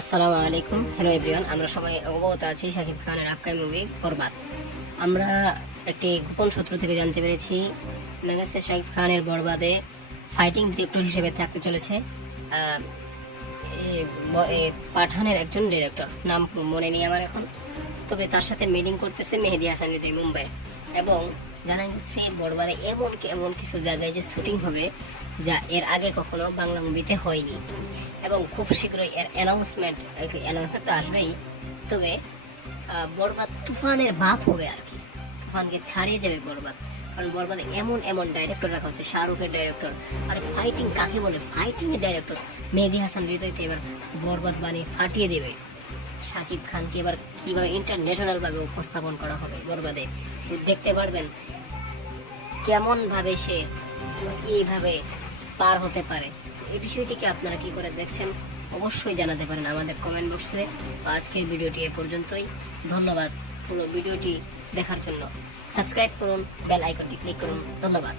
আসসালামু আলাইকুম। Hello everyone আমরা সবাই অবগত আছি শাকিব খানের আক্কাই মুভি বরবাদ আমরা একটি গোপন সূত্র থেকে জানতে পেরেছি মেগাস্টার শাকিব খানের বরবাদে ফাইটিং ডিরেক্টর হিসেবে থাকতে চলেছে। পাঠানের একজন ডিরেক্টর নাম মনে নেই আমার এখন। তবে তার সাথে মিটিং করতেছে মেহেদি হাসান মুম্বাই। এবং জানা গেছে বরবাদে এমন কি- এমন কিছু জায়গায় যে শুটিং হবে যা এর আগে কখনো বাংলা মুভিতে হয়নি। এবং খুব শীঘ্রই এর অ্যানাউন্সমেন্ট অ্যানাউন্সমেন্ট তো আসবেই। তবে বরবাদ তুফানের বাপ হবে আর কি। তুফানকে ছাড়িয়ে যাবে বরবাদ কারণ বরবাদে এমন এমন ডাইরেক্টর রাখা হচ্ছে, শাহরুখের ডাইরেক্টর আর ফাইটিং কাকে বলে? ফাইটিং এর ডাইরেক্টর মেহেদি হাসান হৃদয়কে এবার বরবাদ বানিয়ে ফাটিয়ে দেবে। শাকিব খানকে এবার কীভাবে ইন্টারন্যাশনাল ভাবে উপস্থাপন করা হবে, বরবাদে? দেখতে পারবেন কেমন ভাবে সে এইভাবে পার হতে পারে। এই বিষয়টিকে আপনারা কি করে দেখছেন, অবশ্যই জানাতে পারেন আমাদের কমেন্ট বক্সে আজকের ভিডিওটি এ পর্যন্তই। ধন্যবাদ পুরো ভিডিওটি দেখার জন্য। সাবস্ক্রাইব করুন বেল আইকনটি ক্লিক করুন। ধন্যবাদ।